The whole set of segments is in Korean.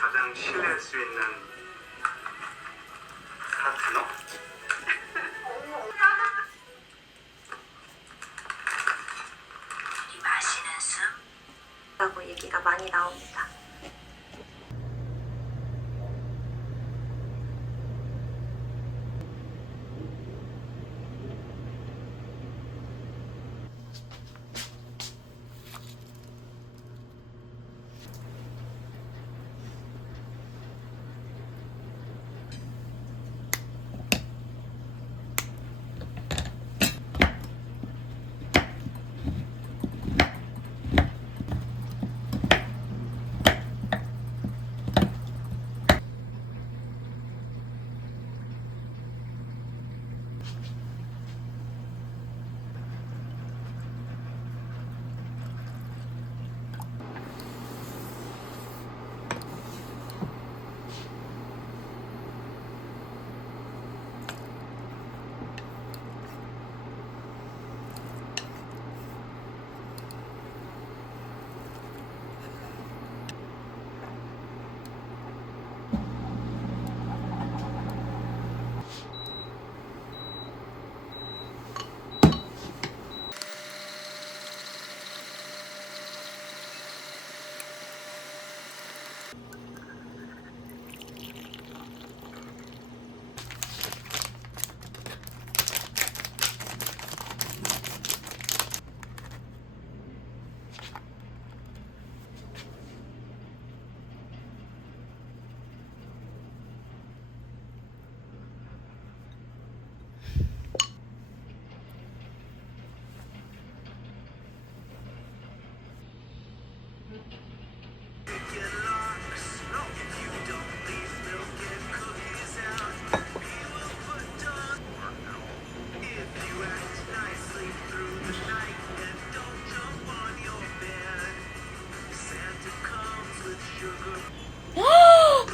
가장 신뢰할 수 있는 파트너? 이 마시는 숨? 라고 얘기가 많이 나옵니다.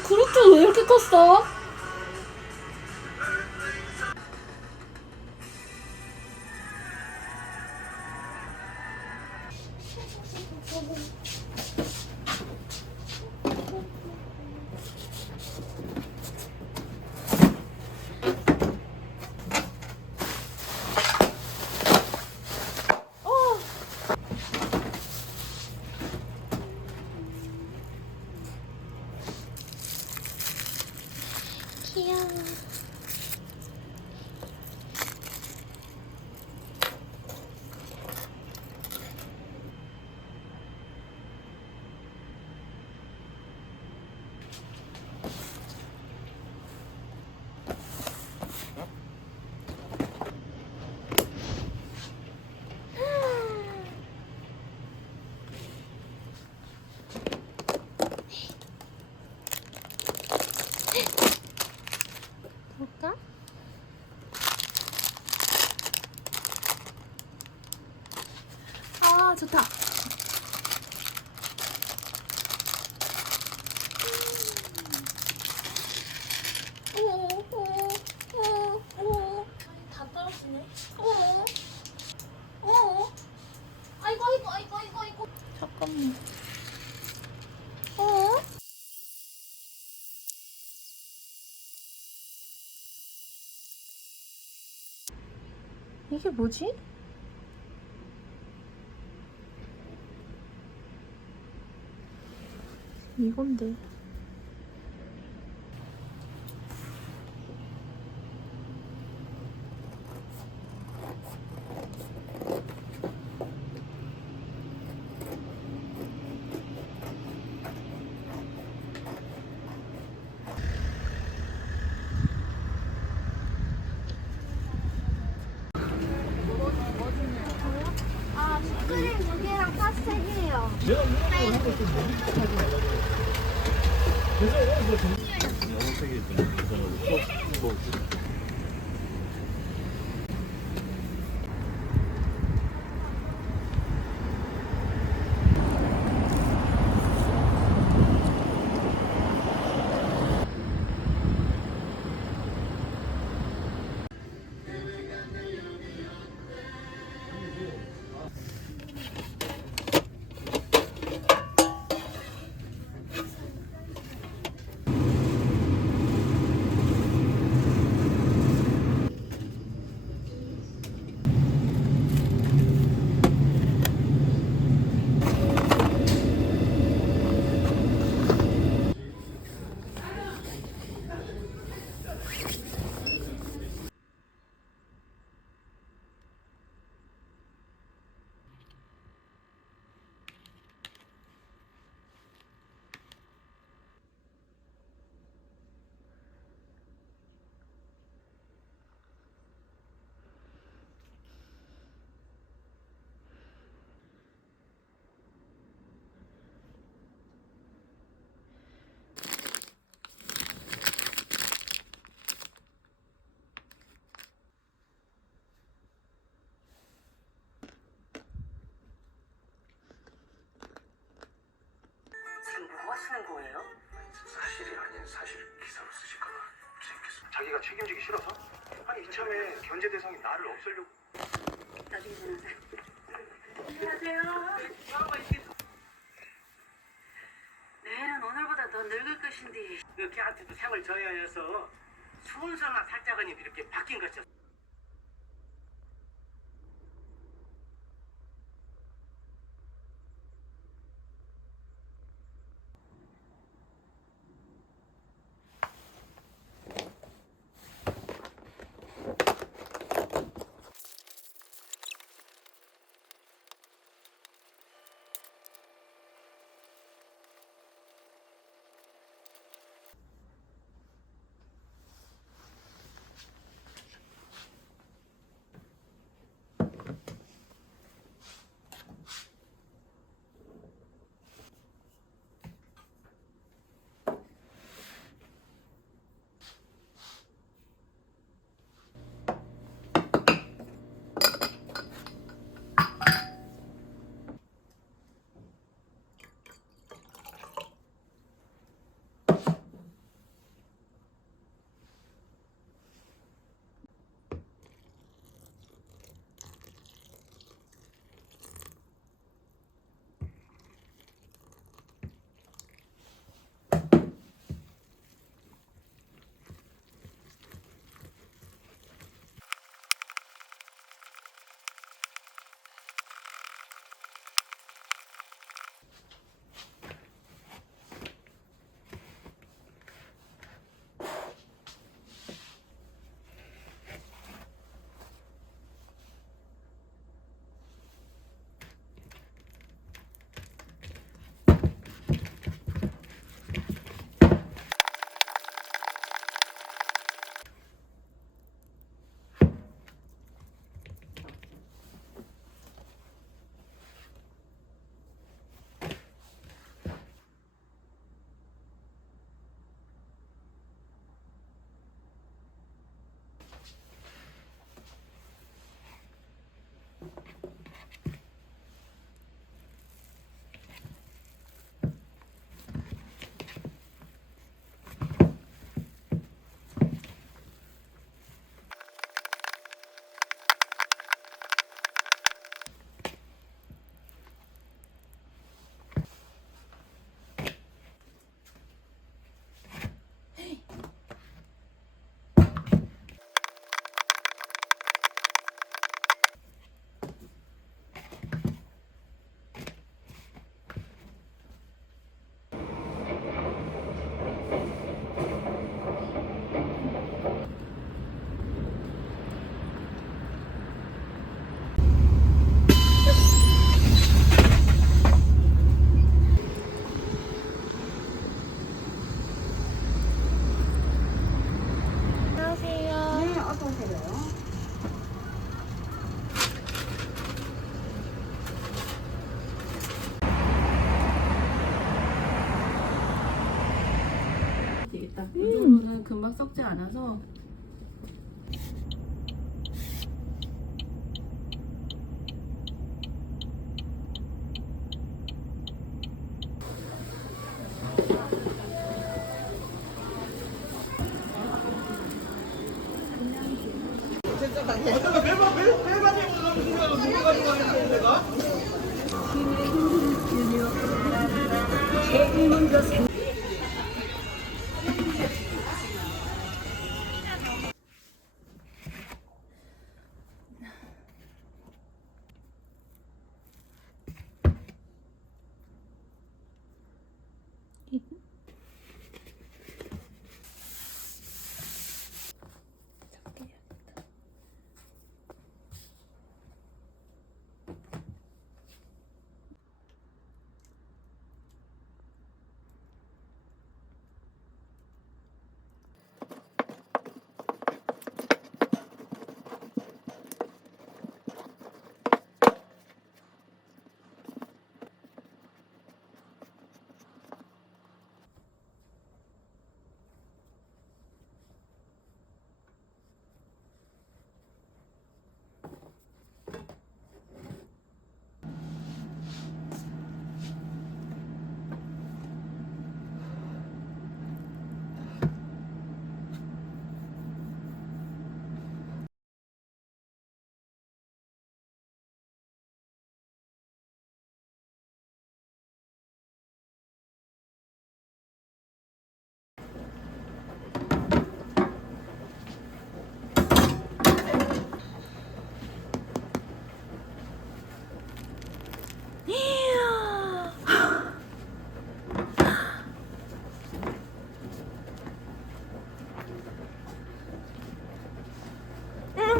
그릇도 왜 이렇게 컸어? 귀여워. 볼까? 아, 좋다. 잠깐만. 어? 이게 뭐지? 이건데. 아, 슈크림 2개랑 파스텔이에요. 지금 뭐 하시는 거예요? 사실이 아닌 사실 기사로 쓰실까봐 생겼어. 자기가 책임지기 싫어서? 아니 이참에 견제 대상인 나를 없애려고. 나중에 전화하세요. 안녕하세요. 내는 오늘보다 더 늙을 것인데 그 걔한테도 상을 져야 해서 순서나 살짝은 이렇게 바뀐 것이죠. 이 정도는 금방 썩지 않아서.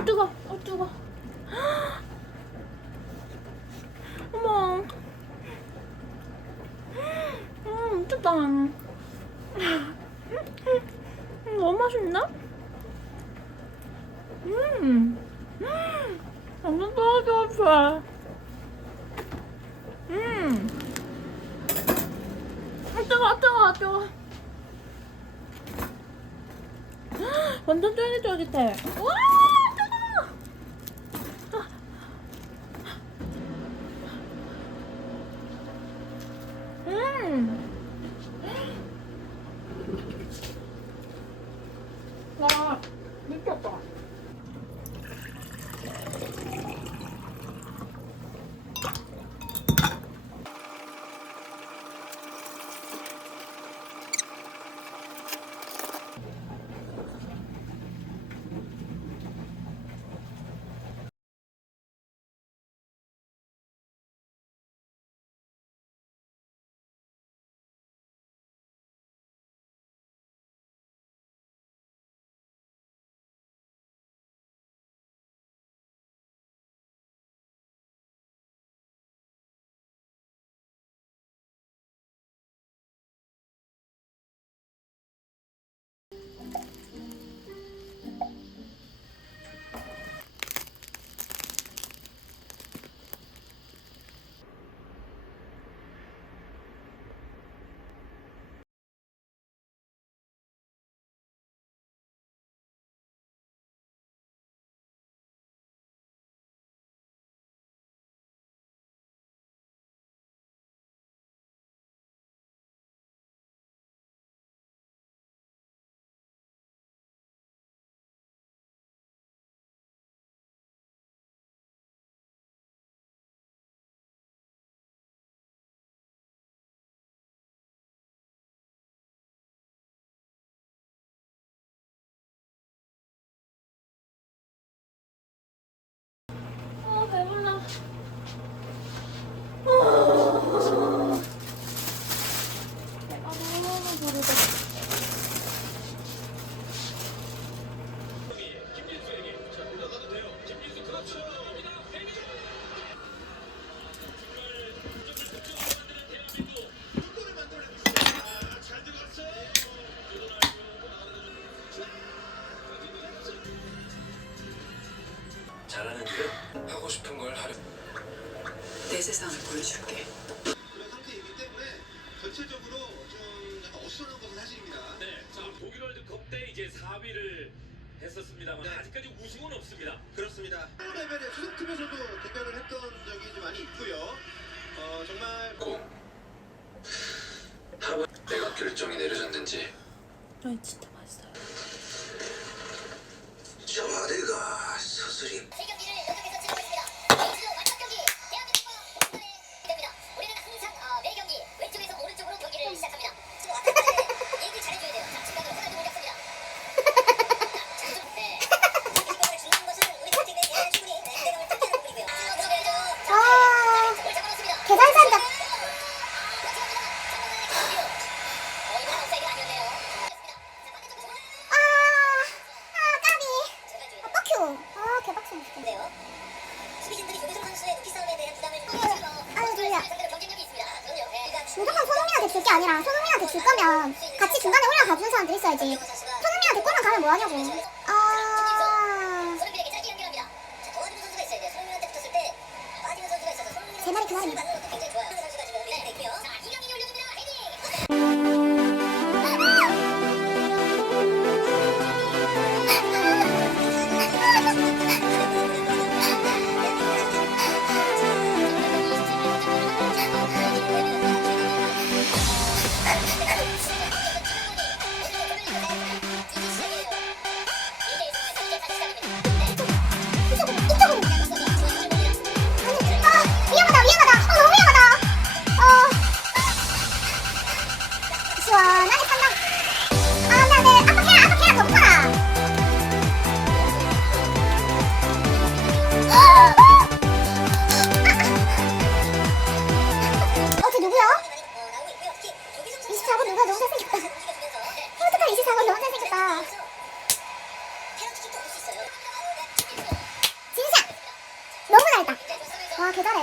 뜨거. 뜨거. 어머. 미쳤다. 너무 맛있나? 완전 떨어져. 뜨거. 완전 쫄깃쫄깃해. 와, 뜨거워. 와, 미쳤다. 배불러. 내가 너무 배부르다. 잘하는 듯 하고 싶은 걸 하려. 내 세상을 보여줄게. 그런 상태이기 때문에 전체적으로 좀 약간 어수선한 것은 사실입니다. 네, 자 독일 월드컵 때 이제 4위를 했었습니다만 아직까지 우승은 없습니다. 그렇습니다. 레벨의 수석팀에서도 대결을 했던 적이 좀 많이 있고요. 정말 하루 내가 결정이 내려졌는지 아 진짜 맛있어요. 저리가 서슬이 세 경기를 연속해서 치르고 있습니다. 메이지도 마지막 경기 대한민국과 북한의 됩니다. 우리는 항상 매 경기 왼쪽에서 오른쪽으로 경기를 시작합니다. 지금 왔다 갔다 얘기 잘해줘야 돼요. 자, 중간으로 호날두 공격합니다. 자, 좀, 네. 이거를 중요한 것은 우리 팀의 충분히 기대감을 쫓겨는 부분이고요. 들어가야죠. 자, 골 잡아놓습니다. 계산산다. 이번엔 옵사이드가 아니었네요. 뻑큐. 아 개빡치네 진짜. 네요. 수비진들이 조규성 선수의 높이 싸움에 대한 부담을 좀 아유 졸려. 상대로 경쟁력이 있습니다. 그럼요. 무조건 손흥민한테 줄 게 아니라 손흥민한테 줄 거면 같이 중간에 올라가 주는 사람들 있어야지. 손흥민한테 골만 가면 뭐하냐고. 아 손흥민에게 짧게 연결합니다. 자, 도와주는 선수가 있어야 돼요. 손흥민한테 붙었을 때 빠지는 선수가 있어서 손흥민한테 제 말이 그 말입니다. 받는 것도 굉장히 좋아요. 선수가 지금 네, 있고요. 자, 이경민이 올려줍니다. 헤딩. 위험하다 위험하다. 너무 위험하다. 시원하게 산다. 안돼 압박해라 더 붙어라. 쟤 누구야? 24번 누가 너무 잘생겼다. 포르투갈 24번 너무 잘생겼다. 진짜 너무 잘했다. 와 개잘해.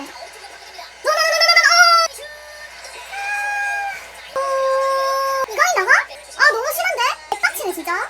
이강인 나가? 아 너무 심한데? 빡치네 진짜.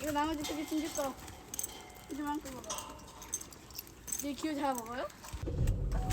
이거 나머지 되게 진질 거. 이만큼 먹어. 얘 기호 잘 먹어요? 아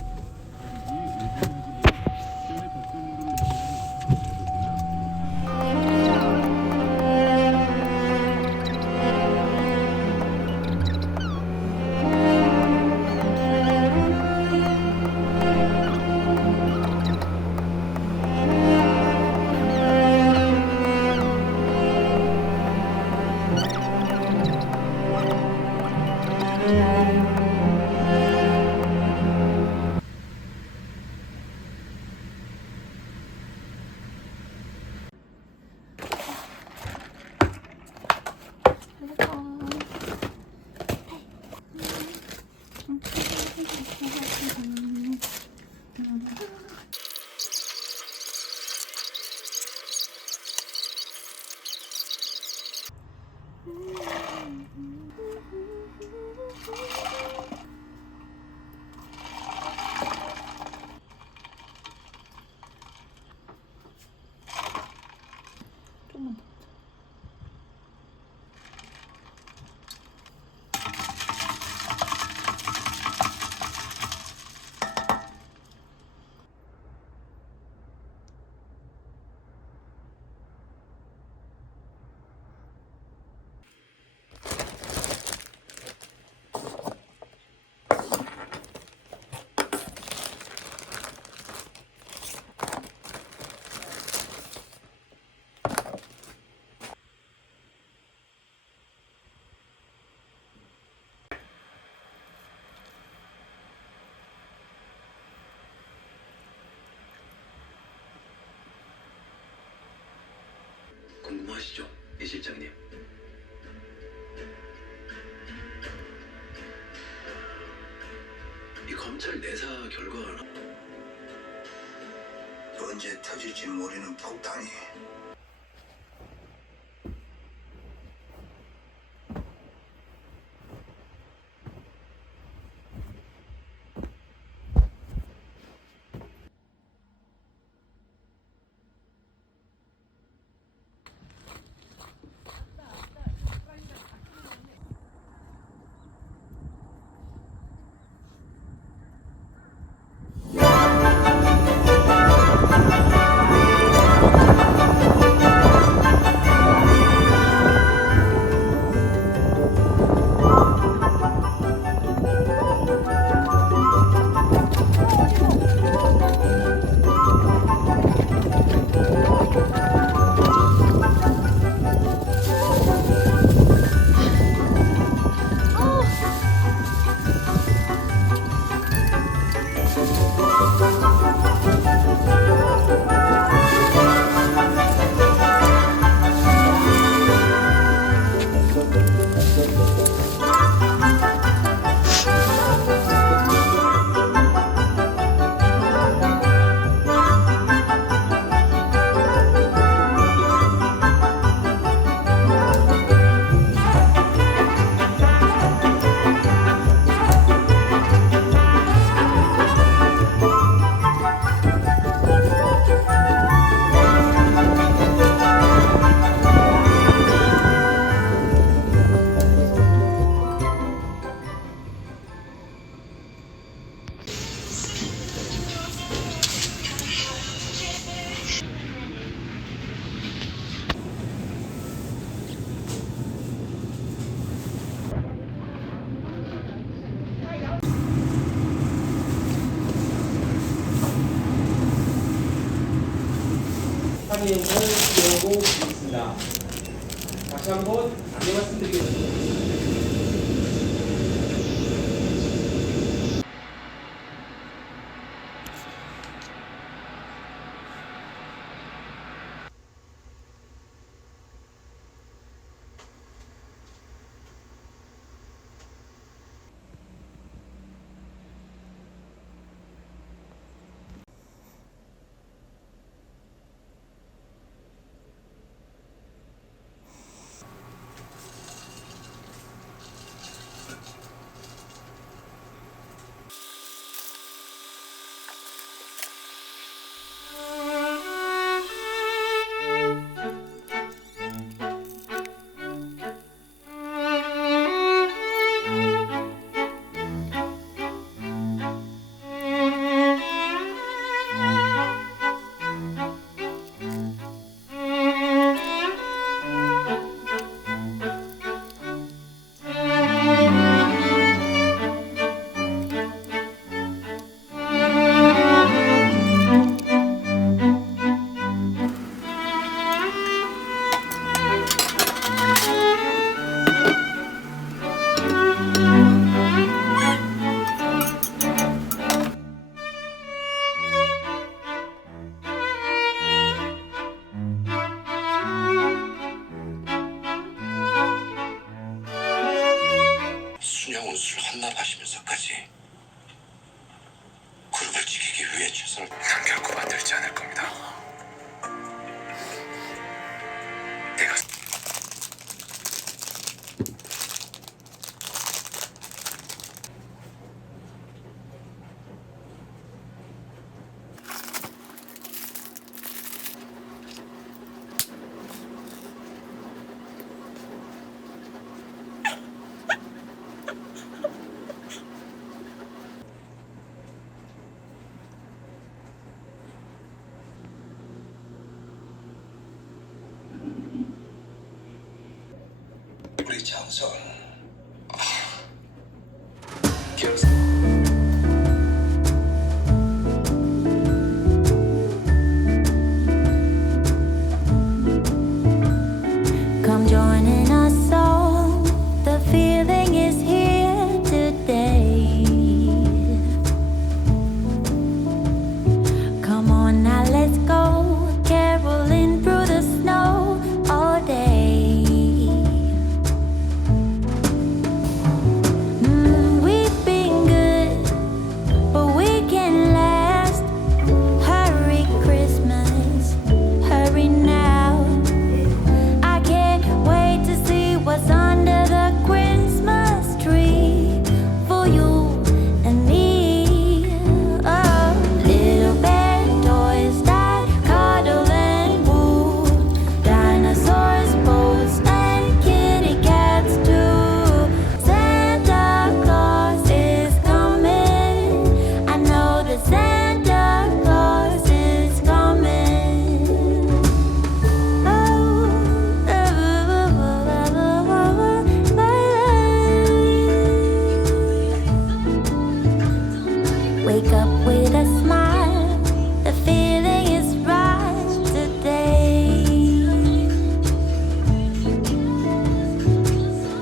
좀만 더. 궁금하시죠, 이 실장님? 이 검찰 내사 결과는 언제 터질지 모르는 폭탄이 상임을 이용하고 있습니다. 다시 한번 안내 말씀드리겠습니다. 우리 장설 Come joining us all. The feeling is here today. Come on now, let's go. Caroling through the snow all day. We've been good, but we can last. Hurry, Christmas, hurry now. I can't wait to see what's under the Christmas tree for you and me. Oh, little bear toys that cuddle and woo, dinosaurs, boats, and kitty cats too. Santa Claus is coming. I know that Santa Claus is coming. Wake up with a smile. The feeling is right today.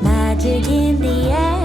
Magic in the air.